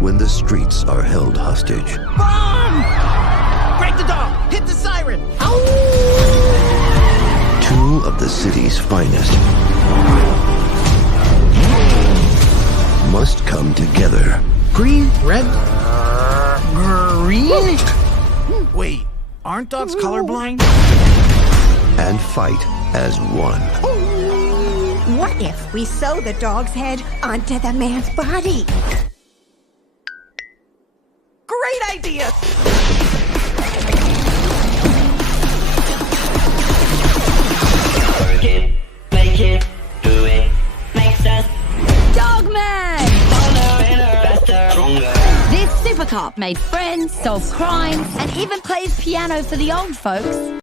When the streets are held hostage, Bomb! Break the dog! Hit the siren! two of the city's finest must come together Green, red, green? Wait, aren't dogs colorblind? and fight as one. What if we sew the dog's head onto the man's body? Great idea! Work it, make it, do it, makes sense. Dogman! This super cop made friends, solved crimes, and even plays piano for the old folks.